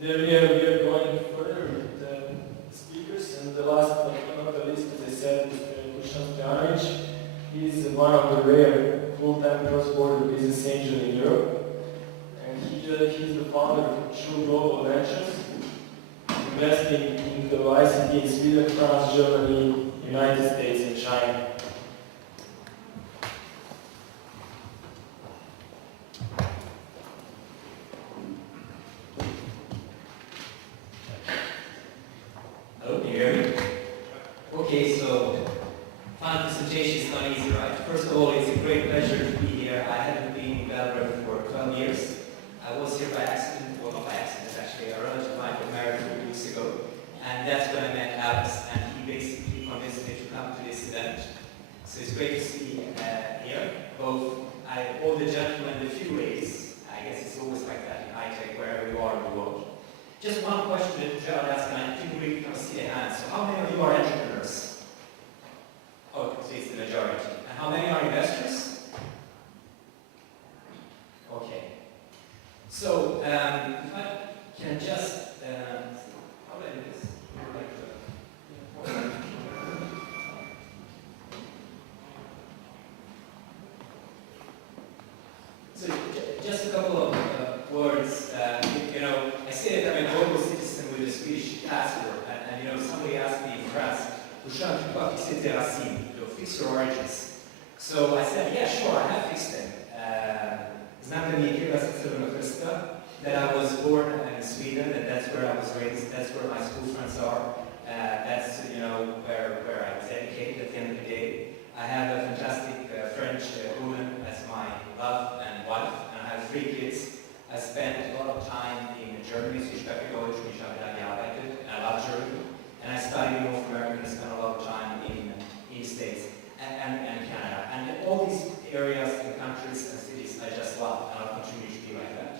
There we are going further with the speakers, and the last but not the least, as I said, is Dušan Stojanović. He's one of the rare full-time cross-border business angels in Europe, and he's the founder of True Global Ventures, investing in the ICT in Sweden, France, Germany, United States, and China. Hello, can you hear me? Okay, so final presentation is not easy, right? First of all, it's a great pleasure to be here. I haven't been in Belgrade for 12 years. I was here by accident, well not by accident actually, a relative of mine got married 3 weeks ago. And that's when I met Alex, and he basically convinced me to come to this event. So it's great to see here, both all the gentlemen, the few ladies. I guess it's always like that in high tech, wherever you are in the world. Just one question that Gerald asked, and I didn't really kind of see the hands. So how many of you are entrepreneurs? Oh, so it's the majority. And how many are investors? Okay. So, if I can just, how do I do this? So, just a couple of words. You know, I say that I'm a global citizen with a Swedish passport, and somebody asked me in France, Dušan, tu dois fixer tes racines, fix your origins. So I said, yeah, sure, I have fixed them. Znam da mi je kriva sa crvenog krsta, that I was born in Sweden, and that's where I was raised, that's where my school friends are. That's, where I was educated at the end of the day. I have a fantastic French woman as my love and wife, and I have 3 kids. I spent a lot of time in Germany, so ich habe gearbeitet, and I love Germany. And I studied in North America and spent a lot of time in the States and Canada. And all these areas and countries and cities I just love, and I'll continue to be like that.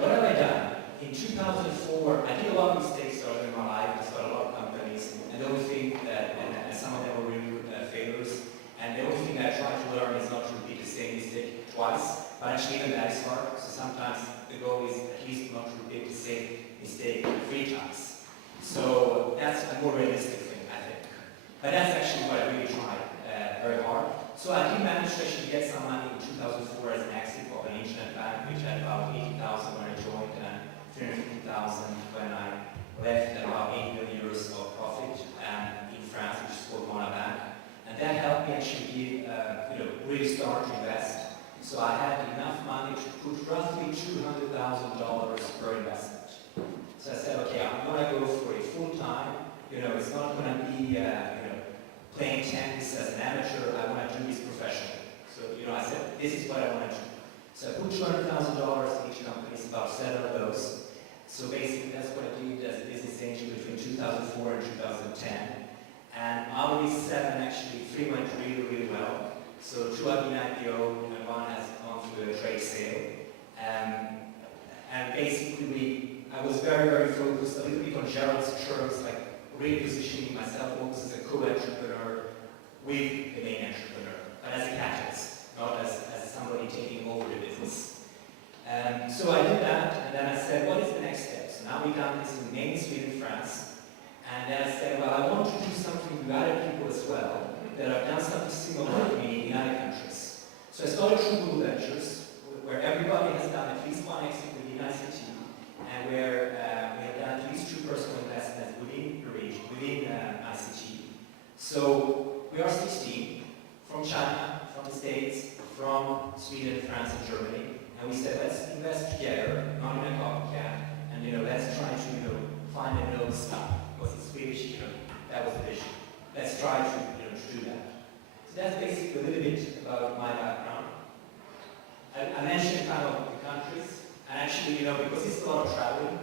What have I done? In 2004, I did a lot of mistakes early in my life. I started a lot of companies, and the only thing that, and some of them were really failures, and the only thing that I try to learn is not to repeat the same mistake twice, but actually even that is hard. So sometimes the goal is at least not to repeat the same mistake 3 times. So that's a more realistic thing, I think. But that's actually what I really tried very hard. So I did manage to actually get some money in 2004 as an exit of an internet bank, which had about 80,000 when I joined and 350,000 when I left, and about 8 million euros of profit in France, which is called Mona Bank. And that helped me actually really start to invest. So I had enough money to put roughly $200,000 per investment. So I said, okay, I'm going to go for a full-time, it's not going to be, playing tennis as an amateur. I want to do this professionally. So, I said, this is what I want to do. So I put $200,000 in each company, it's about 7 of those. So basically, that's what I did as a business angel between 2004 and 2010. And out of these 7, actually, 3 went really, really well. So 2 have been IPO, and 1 has gone through a trade sale. And basically, I was very, very focused a little bit on Gerald's terms, like really positioning myself almost as a co-entrepreneur with the main entrepreneur, but as a catalyst, not as somebody taking over the business. So I did that, and then I said, what is the next step? So now we've done this in mainly Sweden, France, and then I said, well, I want to do something with other people as well that have done something similar to me in other countries. So I started True Global Ventures, where everybody has done at least 1 exit within ICT, and where we have done at least 2 personal investments within the region, within ICT. So we are 16 from China, from the States, from Sweden, France, and Germany, and we said let's invest together, not in a copycat, and let's try to find and build stuff. Because in Swedish, that was the vision. Let's try to do that. So that's basically a little bit about my background. I mentioned kind of the countries. And actually, because it's a lot of traveling,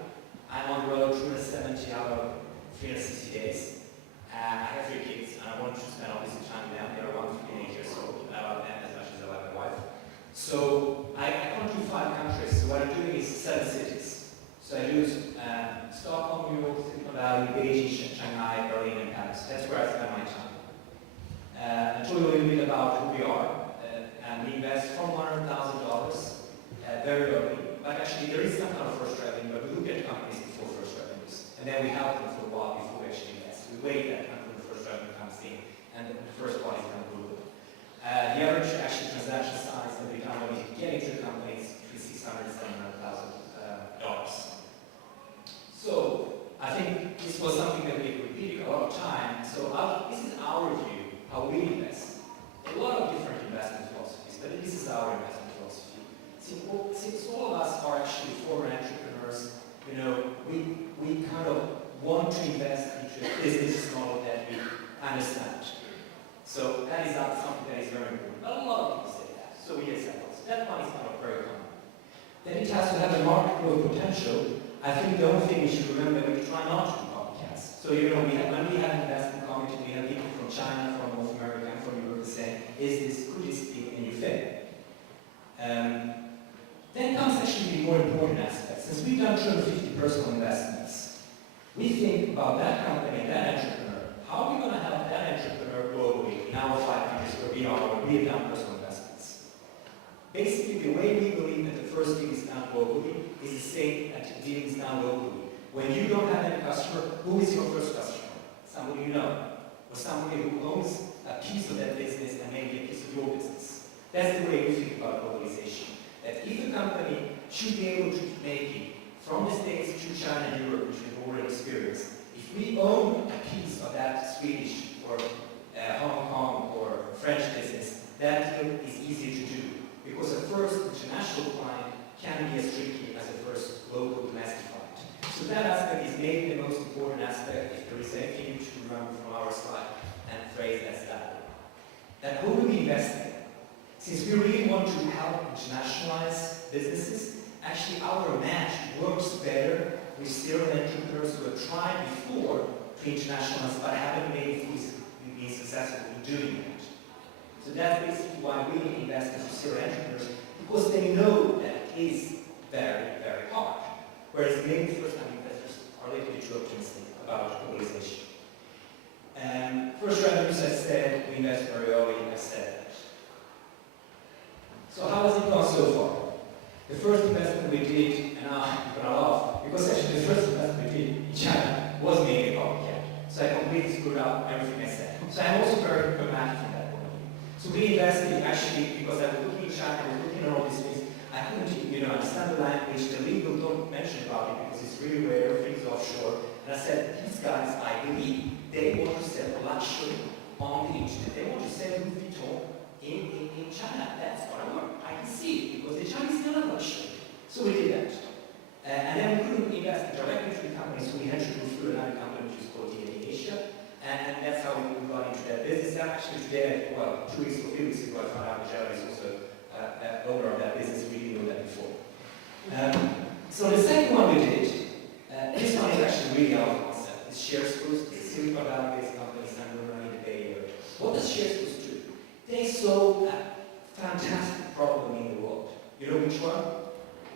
I'm on the road 270 out of 360 days. I have 3 kids, and I want to spend obviously time with them. They're 1 and 8 years old, and I love them as much as I love my wife. So I can't do 5 countries. So what I'm doing is 7 cities. So I do Stockholm, New York, Silicon Valley, Beijing, Shanghai, Berlin, and Paris. That's where I spend my time. I'll tell you a little bit about who we are. And we invest from $100,000 very early. But actually, there is some kind of first revenue, but we look at and then we help them for a while before we actually invest. We wait that until the first revenue comes in, and the first party can approve it. The average actually transaction size that we done when we get into the company is between $600,000 and $700,000. So I think this was something that we repeated a lot of time. So this is our view, how we invest. A lot of different investment philosophies, but this is our investment philosophy. Since all of us are actually former entrepreneurs, you know, we kind of want to invest into a business model that we understand. So that is something that is very important. A lot of people say that, so we accept it. So that one is kind of very common. Then it has to have a market growth potential. I think the only thing we should remember, we try not to do copycats. So you know, when we have an investment committee, we have people from China, from North America, and from Europe saying, could this be a new thing? Then comes actually the more important aspect. Since we've done 250 personal investments, we think about that company and that entrepreneur. How are we going to help that entrepreneur globally in our 5 countries where we are, where we have done personal investments? Basically, the way we believe that the first deal is done globally is the same that the deal is done locally. When you don't have any customer, who is your first customer? Somebody you know, or somebody who owns a piece of that business and maybe a piece of your business. That's the way we think about globalization. That if a company should be able to make it from the States to China and Europe, which we've already experienced, if we own a piece of that Swedish or Hong Kong or French business, that deal is easier to do. Because a first international client can be as tricky as a first local domestic client. So that aspect is maybe the most important aspect, if there is anything to remember from our slide, and phrase as that. And who will we invest in? Since we really want to help internationalize businesses, actually our match works better with serial entrepreneurs who have tried before to internationalize but haven't been successful in doing it. So that's basically why we invest in serial entrepreneurs, because they know that it is very, very hard. Whereas maybe first-time investors are a little bit too optimistic about globalization. First revenues, I said, we invest very early, I said that. So how has it gone so far? The first investment we did, and I'm gonna laugh, because actually the first investment we did in China was maybe a copycat. So I completely screwed up everything I said. So I'm also very pragmatic from that point of view. So we invested actually because I was looking in China, I was looking at all these things. I couldn't, understand the language. The legal don't mention about it because it's really rare, everything's offshore. And I said, these guys, I believe, they want to sell luxury on the internet. They want to sell Louis Vuitton in China. That's what I want. I can see it because the Chinese know luxury. So we did that. And then we couldn't invest directly into the company, so we had to go through another company which is called DNA Asia. And that's how we got into that business. And actually today, 2 weeks or 3 weeks ago, I found out that Jerry is also owner of that business. We didn't know that before. So the second one we did, this one is actually really our concept. It's ShareSpost. It's a Silicon Valley-based company and we're running the Bay Area. What does ShareSpost do? They solve a fantastic problem in the world. You know which one?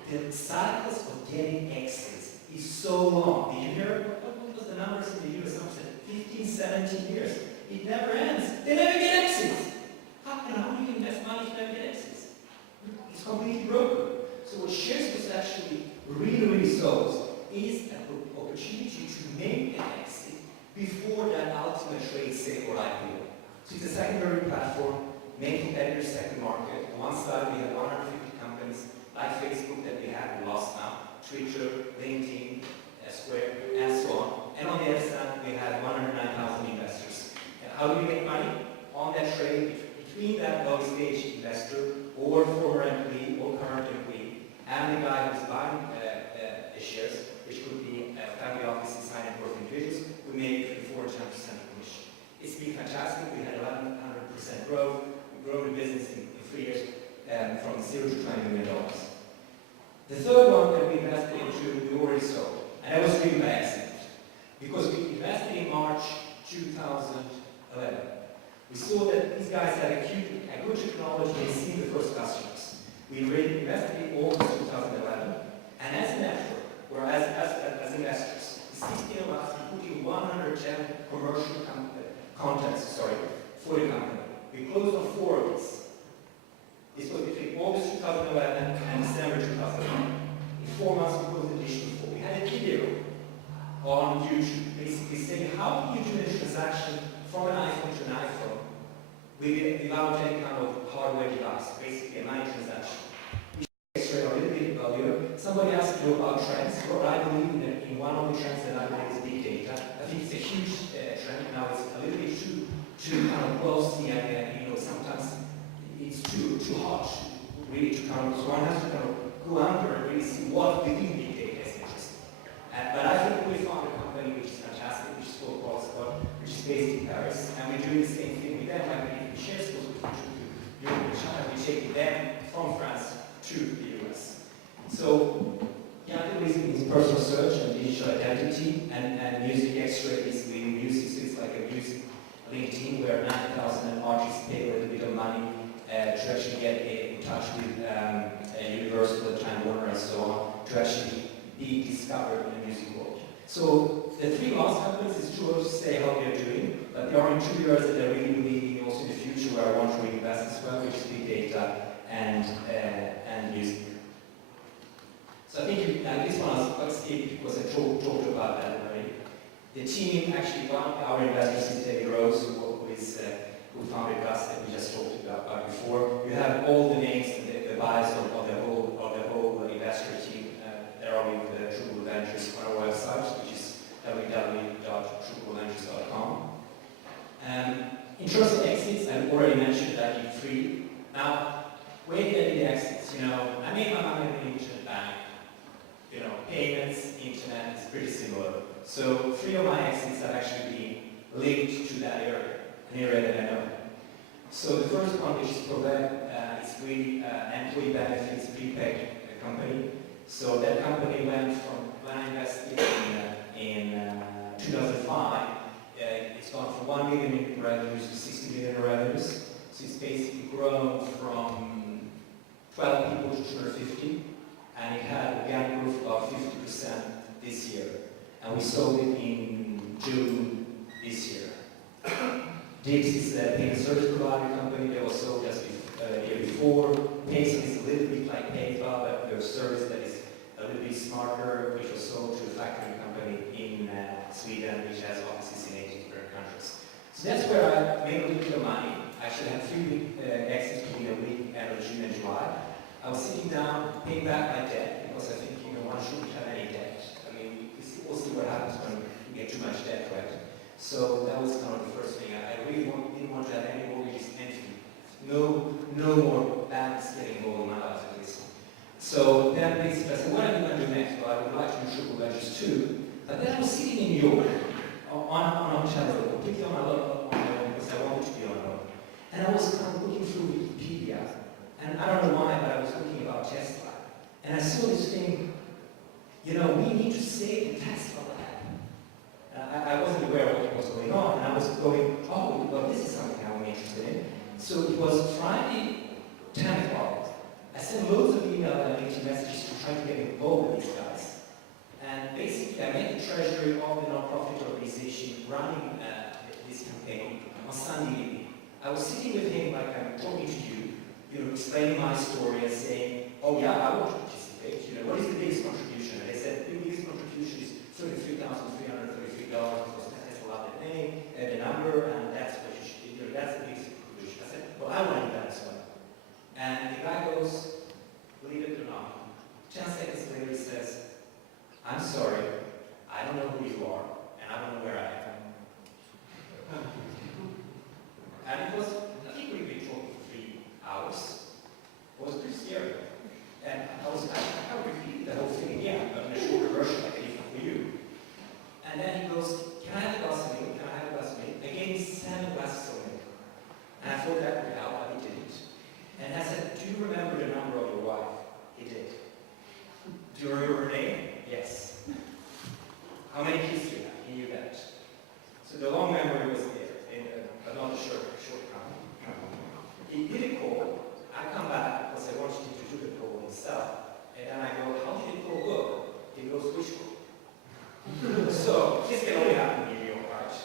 The cycles of getting exits is so long. Did you hear what was the numbers in the US? Some said 15, 17 years. It never ends. They never get exits. How do you invest money if you never get exits? It's completely broken. So what ShareSpost actually really solves is an opportunity to make an exit before that ultimate trade sale or IPO. So it's a secondary platform, main competitors set the market. On one side we have 150 companies like Facebook that we have lost now, Twitter, LinkedIn, Square, and so on. And on the other side we have 109,000 investors. And how do we make money? On that trade between that early stage investor or former employee or current employee and the guy who's buying the shares, which could be family offices, high net worth individuals, we make between 4 and 10% commission. It's been fantastic. We had 100% growth. We grew the business in 3 years from $0 to $20 million. The third one that we invested into, we you about trends. What I believe in one of the trends that I believe is big data. I think it's a huge trend. Now it's a little bit too kind of close to the idea. Sometimes it's too hot really to kind of, so one has to kind of go under and really see what within big data is interesting. But I think we found a company which is fantastic, which is called Qualspot, which is based in Paris, and we're doing the same thing with them. Like we share schools with Europe and China, we're taking them from France to the US. So, yeah, the reason is personal search and digital identity, and music X-ray is music, so it's like a music LinkedIn where 90,000 artists pay a little bit of money to actually get in touch with Universal, Time Warner, and so on, to actually be discovered in the music world. So the three last companies, it's too early to say how they're doing, but there are in 2 years that they're really believing also in the future where I want to invest as well, which is big data and music. So I think this one I was quite skipped because I talked about that already. The team, actually, one of our investors is David Rose, who founded Gus that we just talked about before. You have all the names and the bios of the whole investor team that are with Trueble Ventures on our website, which is www.truebleventures.com. In terms of exits, I've already mentioned that I did 3. Now, where did I do the exits? I made my money in the internet bank. Payments, internet is pretty similar. So 3 of my exits have actually been linked to that area, an area that I know. So the first one, which is ProWeb, is really employee benefits prepaid company. So that company went from, when I invested in 2005, it's gone from 1 million in revenues to 60 million in revenues. So it's basically grown from 12 people to 250. And it had organic growth of about 50% this year. And we sold it in June this year. Dix is a payment service provider company that was sold just the year before. Payson is a little bit like PayPal, but their service that is a little bit smarter, which was sold to a factoring company in Sweden, which has offices in 8 different countries. So that's where I made a little bit of money. I actually had 3 big exits between a week end of June and July. I was sitting down, paying back my debt, because I think one shouldn't have any debt. I mean, we see also what happens when you get too much debt, right? So that was kind of the first thing. I really didn't want to have any mortgages, anything. No more banks getting involved in my life at least. So then basically I said, what am I going to do next? Well, I would like to do Trueble Ventures too. But then I was sitting in New York on a hotel room, completely on my own, because I wanted to be on my own. And I was kind of looking through Wikipedia. And I don't know why, but I was looking about Tesla. And I saw this thing, we need to save the Tesla lab. I wasn't aware of what was going on, and I was going, oh, well, this is something I'm interested in. So it was Friday, 10 o'clock. I sent loads of emails and LinkedIn messages to try to get involved with these guys. And basically, I met the treasury of the nonprofit organization running this campaign on Sunday evening. I was sitting with him like I'm talking to you, explaining my story and saying, oh yeah, I want to participate. What is the biggest contribution? And they said, the biggest contribution is $33,333 because that's a lot of name, and the number, and that's what you should do. That's the biggest contribution. I said, well, I want to do that as well. And the guy goes, believe it or not, 10 seconds later he says, I'm sorry, I don't know who you are, and I don't know where I am. And it was, I think we've been talking for 3 hours. It was pretty scary. And I can't repeat the whole thing again, but in a shorter version like I did for you. And then he goes, can I have a glass of milk? Can I have a glass of milk? I gave him 7 glasses of milk. And I thought that would help, but he didn't. And I said, do you remember the number of your wife? He did. Do you remember her name? Yes. How many kids do you have? He knew that. So the long memory was there, but not the short count. He did a call. I come back because I wanted him to do the call himself. And then I go, how did the call go? He goes, which call? So this can only happen in New York, right?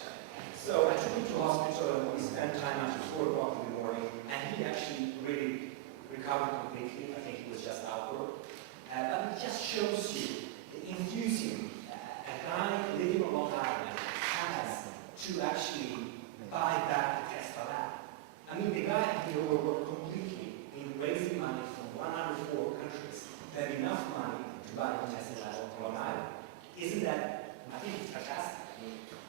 So I took him to hospital and we spent time until 4 o'clock in the morning, and he actually really recovered completely. I think he was just outward. But it just shows you the enthusiasm. A guy living on Long Island. Isn't that, I think it's fantastic. I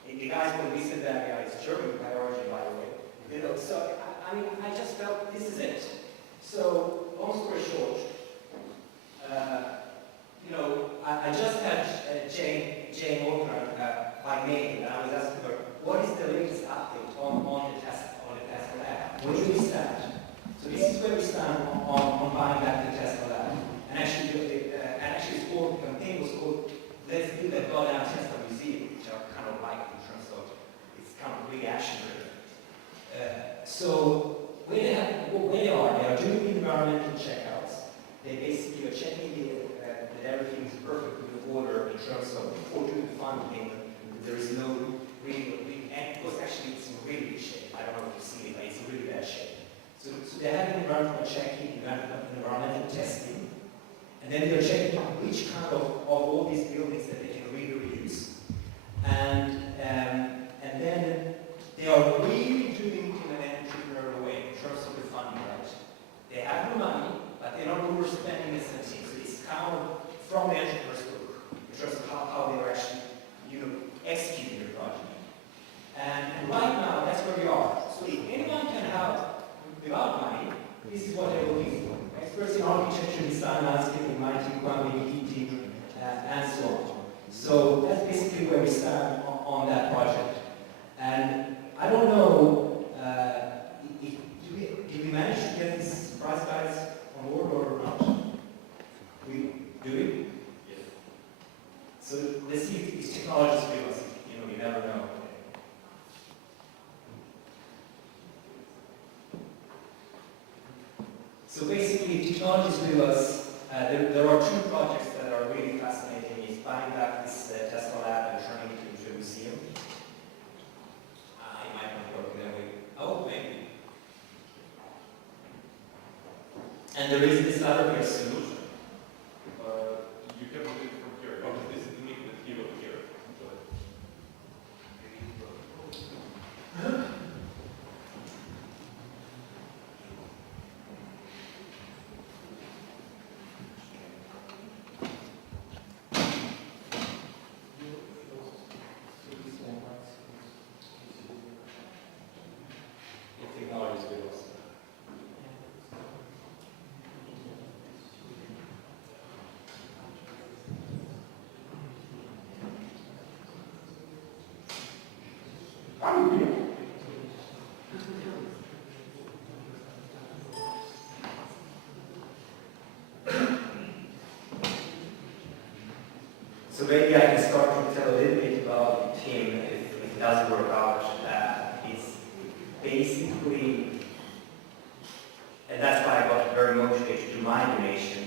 mean, the guys from Wiesenberg is German by origin, by the way. You know, so, I mean, I just felt this is it. So, long story short, you know, I just had Jane Oldner by mail, and I was asking her, what is the latest update on the Tesla lab? Where do we stand? So this is where we stand on buying back the Tesla lab. And actually, the campaign was called Let's Build a Goddamn Tesla Museum, which I kind of like in terms of, it's kind of really action-driven. So where they are doing environmental checkouts. They basically are checking that everything is perfect with the order in terms of before doing the final payment. There is no really, and because actually it's in really good shape. I don't know if you see it, but it's in really bad shape. So they're having environmental checking, environmental testing, and then they're checking which kind of all these buildings that they can really reuse. And then they are really doing it in an entrepreneurial way in terms of the funding, right? They have the money, but they're not overspending the centime. So it's kind of from the entrepreneur's book in terms of how they are actually, you know, executing the project. And right now, that's where we are. So if anyone can help without money, this is what they're looking for. Experts in architecture, design, landscaping, mining, quantity, heating, and so on. So that's basically where we stand on that project. And I don't know, did we manage to get these price guides on board or not? Do we? Yes. So let's see if these technologies give us, you know, you never know. So basically, technologies with us, there are two projects that are really fascinating. Is buying back this Tesla lab and turning it into a museum. It might not work that way. Oh, maybe. And there is this other solution. You can move it from here. This is the link that he wrote here. Technologies with us. So maybe I can start to tell a little bit about him if it doesn't work out. It's basically, and that's why I got very motivated to do my donation.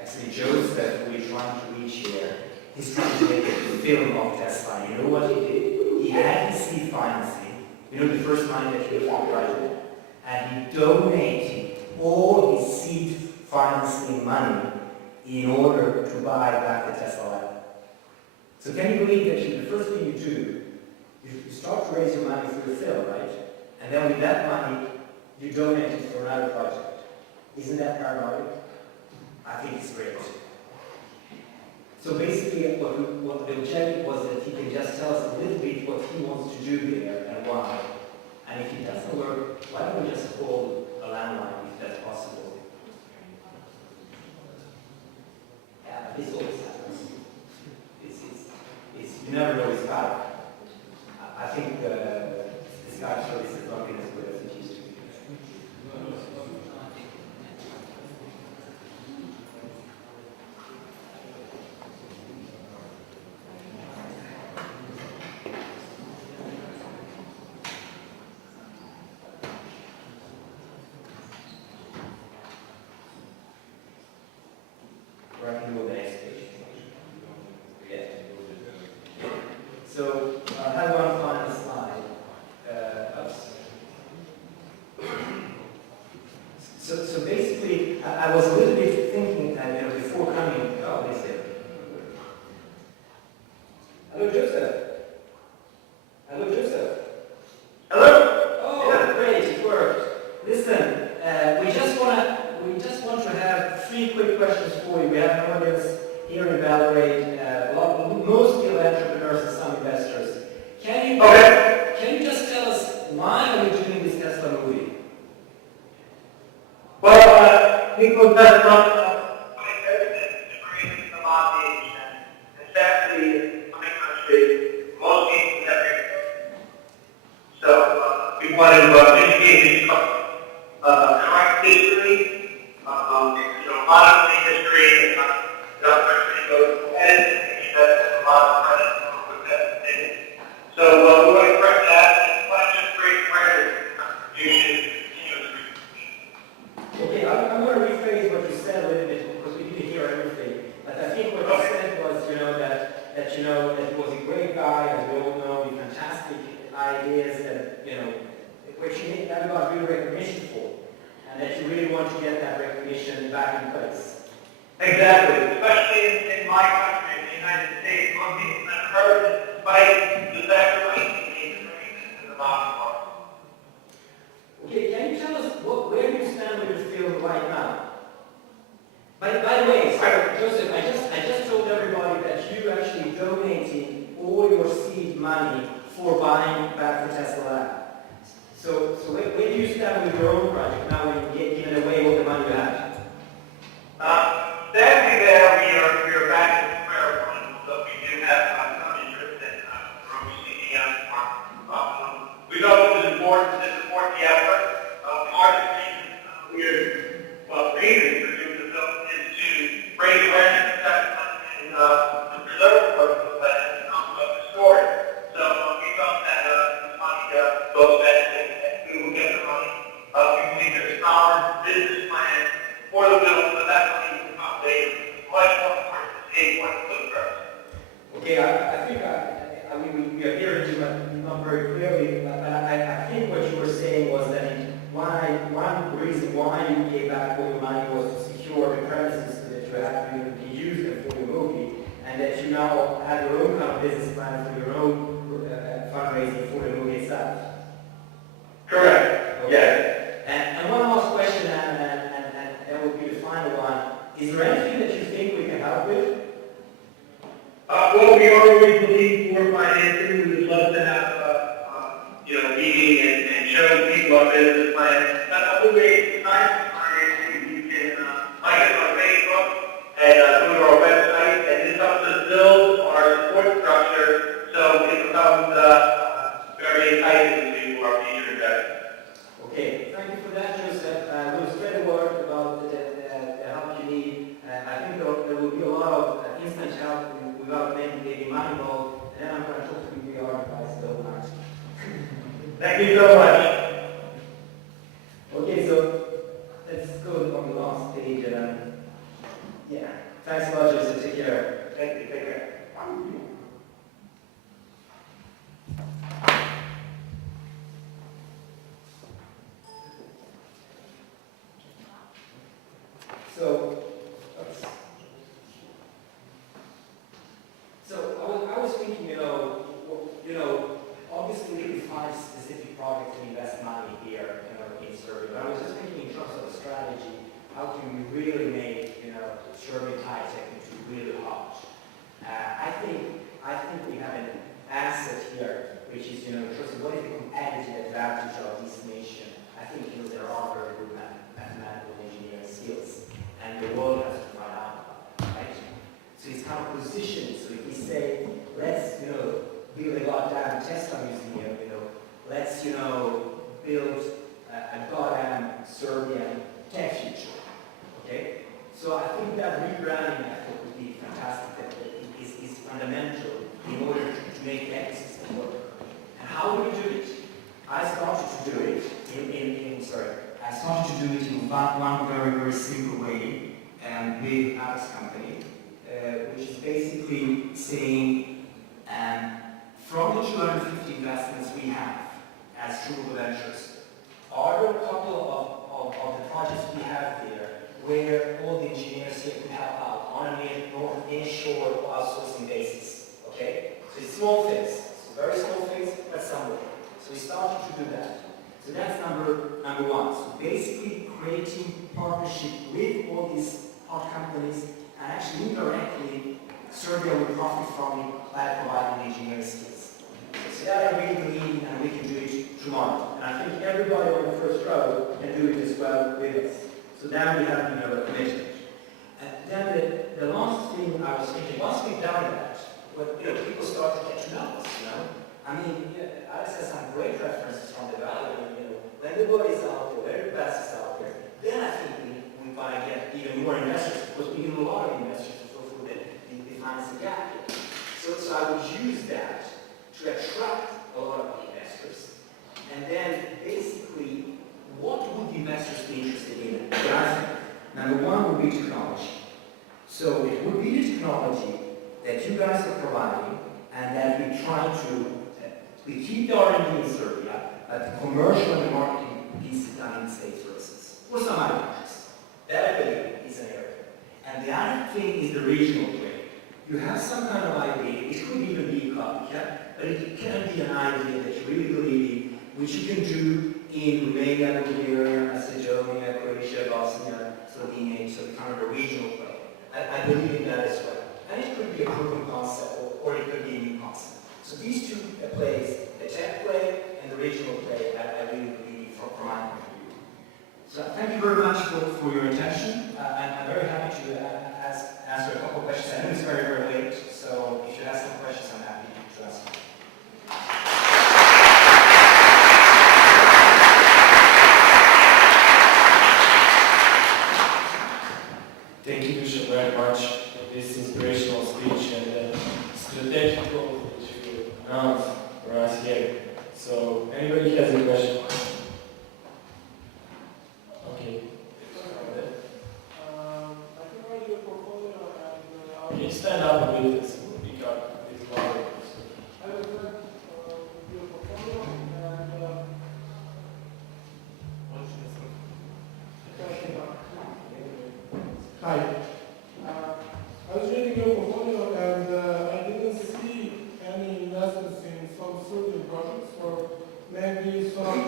Actually, Joseph, who we're trying to reach here, he's trying to make a film of Tesla. You know what he did? He had his seed financing, you know, the first money that he got from the project, and he donated all his seed financing money in order to buy back the Tesla lab. So can you believe that the first thing you do, you start to raise your money through the film, right? And then with that money, you donate it for another project. Isn't that paranoid? I think it's great. So basically, what the objective was that he can just tell us a little bit what he wants to do there and why. And if it doesn't work, why don't we just call a landline if that's possible? Yeah, but this always happens. You never know his guy. I think this guy's service has not been as good as it used to be. We're going to go to the next page. Yeah. So I have one final slide. So basically, I was a little bit thinking, before coming. Oh, this here. Hello, Joseph. Hello, Joseph. Hello. Oh, yeah. Great, it worked. Listen, we just want to have 3 quick questions for you. We have an audience here in Belgrade. you know, that he was a great guy, as we all know, with fantastic ideas that, you know, which you never got real recognition for, and that you really want to get that recognition back in place. Exactly, especially in my country, in the United States, most people have heard that despite the sacrifice he made to bring this to the bottom line. Okay, can you tell us where you stand with the field right now? By the way, so Joseph, I just told everybody that you actually donated all your seed money for buying back for Tesla Lab. So where do you stand with your own project now when you get given away all the money you have? Sadly, there we are back in square one, so we do have some interest in growing CDM. We know it's important to support the effort. Part of the reason we are created for doing the film is to raise awareness, protect, and to preserve what the land and also the story. So we felt that this money goes back and we will get the money. We believe there's a solid business plan for the bill, so that money will come later. Much more important to save one foot first. Okay, I think I mean we are hearing you not very clearly, but I think what you were saying was that one reason why you gave back all your money was to secure the premises so that you had to use them for your movie, and that you now have your own kind of business plan for your own fundraising for the movie itself. Correct. Okay. Yes. And one last question, and that will be the final one. Is there anything that you think we can help with? Well, we always believe for financing. We would love to have meeting and show people our business plan. Other ways, besides financing, you can like us on Facebook and go to our website, and this helps us build our support structure so it becomes very enticing to our future investors. Okay, thank you for that, Joseph. We'll spread the word about the help you need. I think there will be a lot of instant help without making any money involved, and then I'm going to talk to the VR guys so much. Thank you so much. Okay, so let's go on the last page. Yeah, thanks a lot, Joseph. Take care. Thank you. Take care. So I was thinking, obviously we can find specific projects to invest money here, in Serbia. But I was just thinking in terms of a strategy, how can we really make, Serbian high tech into really hot? I think we have an asset here, which is, in terms of what is the competitive advantage of this nation. I think there are very good mathematical engineering skills, and the world has to find out about that, right? So it's kind of positioned. So if we say, let's, build a goddamn Tesla museum, let's, build a goddamn Serbian tech future, okay? So I think that rebranding effort would be fantastic. That is fundamental in order to make the ecosystem work. And how do we do it? I started to do it in one very, very simple way with Alex company, which is basically saying from the 250 investments we have as True Ventures, are there a couple of the projects we have there where all the engineers here could help out on a nearshore outsourcing basis, okay? So it's small things, so very small things, but somewhere. So we started to do that. So that's number one. So basically creating partnership with all these hot companies, and actually indirectly, Serbia will profit from it by providing engineering skills. So that I really believe, and we can do it tomorrow. And I think everybody on the first row can do it as well with us. So now we have a commitment. And then the last thing I was thinking, once we've done that, people start to get to know us, I mean, Alex has some great references from the valley. When the word is out there, when the best is out there, then I think we might get even more investors, because we need a lot of investors to go through the financing gap. So I would use that to attract a lot of investors. And then basically, what would the investors be interested in? Number one would be technology. So it would be the technology that you guys are providing, and that we keep the R&D in Serbia, but the commercial and the marketing piece is done in the States, for instance, or some other countries. That I believe is an area. And the other thing is the regional play. You have some kind of idea, it could even be a copycat, but it can be an idea that you really believe in, which you can do in Romania, Bulgaria, Macedonia, Croatia, Bosnia, Slovenia, so kind of a regional play. I believe in that as well. And it could be a proven concept, or it could be a new concept. So these two plays, the tech play and the regional play, I really believe from my point of view. So thank you very much for your attention. I'm very happy to answer a couple of questions. I know it's very, very late, so if you have some questions, I'm happy to answer. Thank you, Dušan, very much for this inspirational speech and strategic goal that you announced for us here. So, anybody has a question? Okay. Can you stand up a bit and speak up a bit louder? I was your portfolio and hi. I was reading your portfolio and I didn't see any investments in some certain projects or maybe some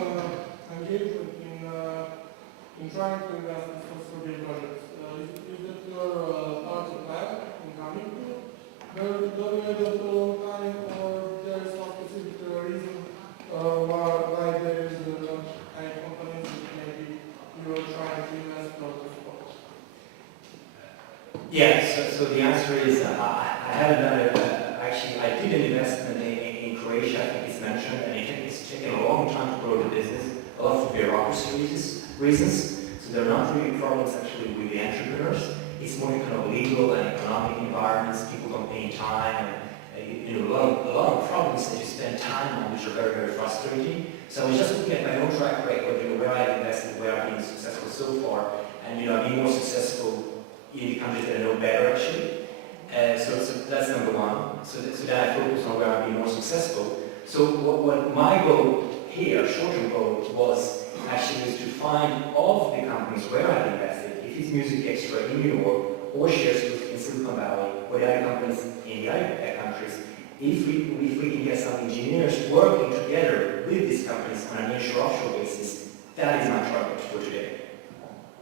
engagement in trying to invest in some certain projects. Is it your part of plan in coming to? Don't you have a long time or there is some specific reason why there is any companies that maybe you are trying to invest in those? Yeah, so the answer is I haven't done it. Actually, I did an investment in Croatia, I think it's mentioned, and it's taken a long time to grow the business, a lot of bureaucracy reasons. So there are not really problems actually with the entrepreneurs. It's more kind of legal and economic environments, people don't pay time, and a lot of problems that you spend time on which are very, very frustrating. So I was just looking at my own track record, where I've invested, where I've been successful so far, and I've been more successful in the countries that I know better actually. So that's number one. So then I focus on where I've been more successful. So what my goal here, short-term goal, was actually to find all of the companies where I've invested, if it's Music Extra in New York, or shares in Silicon Valley, or the other companies in the other countries, if we can get some engineers working together with these companies on an offshore basis, that is my target for today.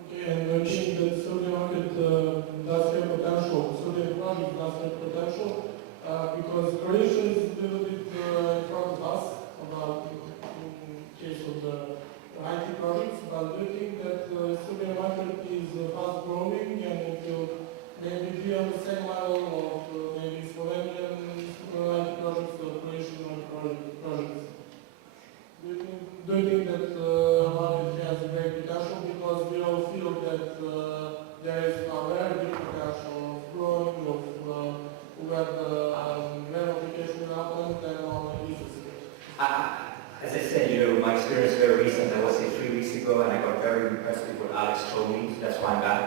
Okay, and I think that Serbian market does have potential, Serbian project does have potential, because Croatia is a little bit in front of us about in case of the IT projects, but do you think that Serbian market is fast growing and it will maybe be on the same level of maybe Slovenian IT projects or Croatian projects? Do you think that market has a great potential, because we all feel that there is a very big potential of growing of web application development and on the As I said, my experience is very recent. I was here 3 weeks ago and I got very impressed with what Alex told me, so that's why I'm back.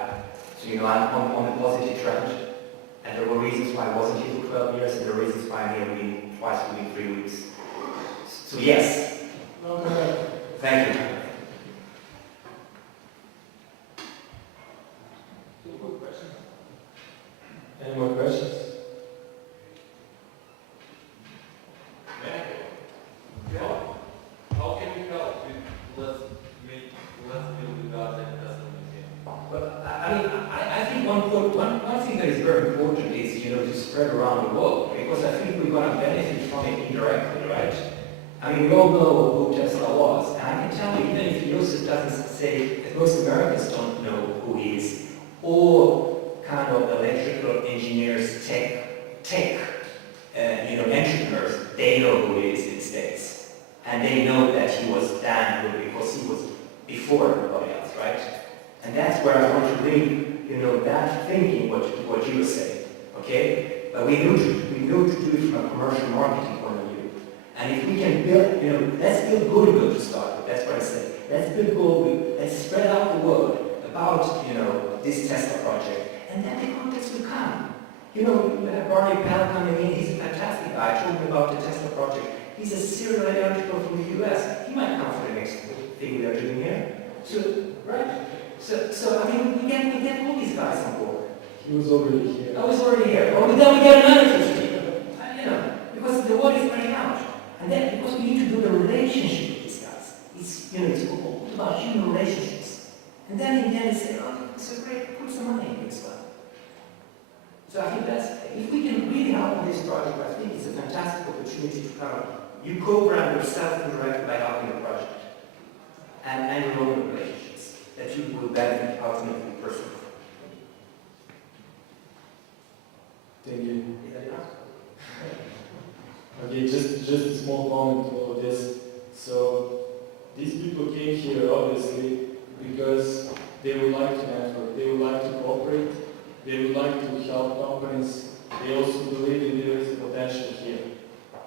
So I'm on the positive trend, and there were reasons why I wasn't here for 12 years, and there are reasons why I'm here twice within 3 weeks. So yes. Okay. Thank you. Any more questions? How can you help with less build without that investment museum? Well, I think one thing that is very important is, to spread around the world, because I think we're going to benefit from it indirectly, right? I mean, we all know who Tesla was, and I can tell you, even if Joseph doesn't say that most Americans don't know who he is, all kind of electrical engineers, tech entrepreneurs, they know who he is in the States. And they know that he was damn good because he was before everybody else, right? And that's where I want to bring, that thinking, what you were saying, okay? But we know to do it from a commercial marketing point of view. And if we can build, let's build goodwill to start with, that's what I say. Let's build goodwill, let's spread out the word about, this Tesla project. And then the contacts will come. You know, you have Barney Pell coming in, he's a fantastic guy. I told him about the Tesla project. He's a serial entrepreneur from the US. He might come for the next thing we are doing here. So, right? So I mean, we get all these guys on board. He was already here. I was already here. Oh, then we get another 50. You know, because the word is spreading out. And then, because we need to build a relationship with these guys. It's, you know, it's all about human relationships. And then in the end, they say, oh, so great, put some money in this one. So I think that's, if we can really help on this project, I think it's a fantastic opportunity to kind of, you co-brand yourself indirectly by helping the project. And your own relationships that you will benefit ultimately personally. Thank you. Is that enough? Okay, just a small comment to all of this. So, these people came here obviously because they would like to network, they would like to cooperate, they would like to help companies. They also believe that there is a potential here.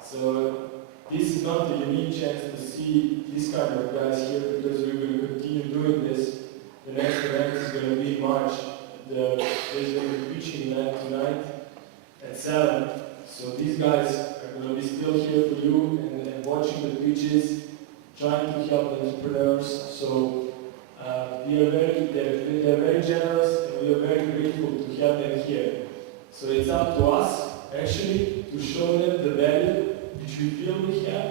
So, this is not a unique chance to see this kind of guys here because we're going to continue doing this. The next event is going to be in March. There's going to be preaching event tonight at 7. So these guys are going to be still here for you and watching the preaches, trying to help the entrepreneurs. So they're very generous and we are very grateful to have them here. So it's up to us actually to show them the value which we feel we have,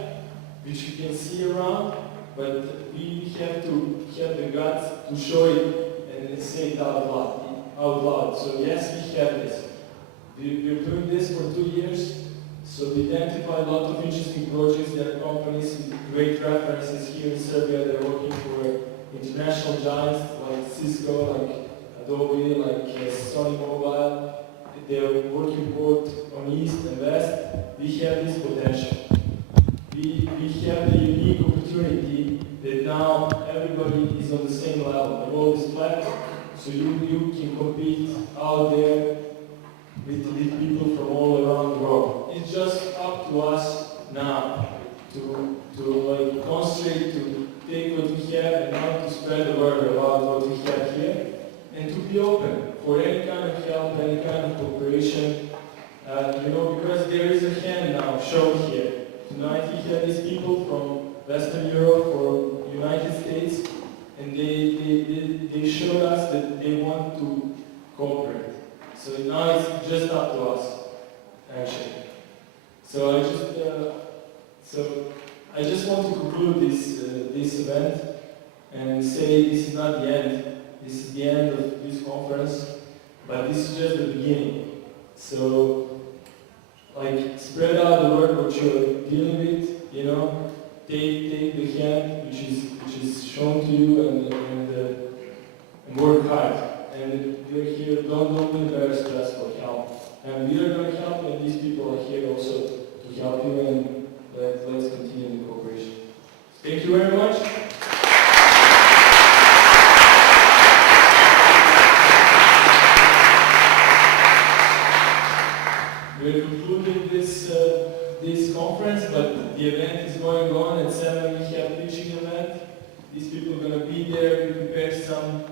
which we can see around, but we have to have the guts to show it and say it out loud. So yes, we have this. We're doing this for 2 years, so we identified a lot of interesting projects. There are companies with great references here in Serbia. They're working for international giants like Cisco, like Adobe, like Sony Mobile. They're working both on East and West. We have this potential. We have the unique opportunity that now everybody is on the same level. The world is flat, so you can compete out there with people from all around the world. It's just up to us now to like concentrate, to take what we have and now to spread the word about what we have here and to be open for any kind of help, any kind of cooperation. You know, because there is a hand now shown here. Tonight we have these people from Western Europe or United States, and they showed us that they want to cooperate. So now it's just up to us, actually. So I just want to conclude this event and say this is not the end. This is the end of this conference, but this is just the beginning. So, like, spread out the word what you're dealing with. You know, take the hand which is shown to you and work hard. And we're here, don't be embarrassed to ask for help. And we are going to help, and these people are here also to help you, and let's continue the cooperation. Thank you very much. We're concluding this conference, but the event is going on. At 7 we have a preaching event. These people are going to be there. We prepared some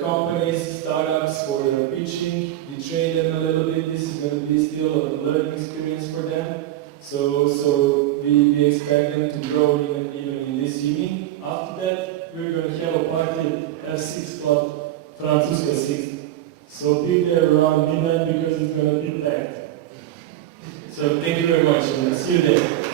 companies, startups for their pitching. We train them a little bit. This is going to be still a learning experience for them. So we expect them to grow even in this evening. After that, we're going to have a party at F6 Club, Francuska 6. So be there around midnight because it's going to be packed. So thank you very much and see you there.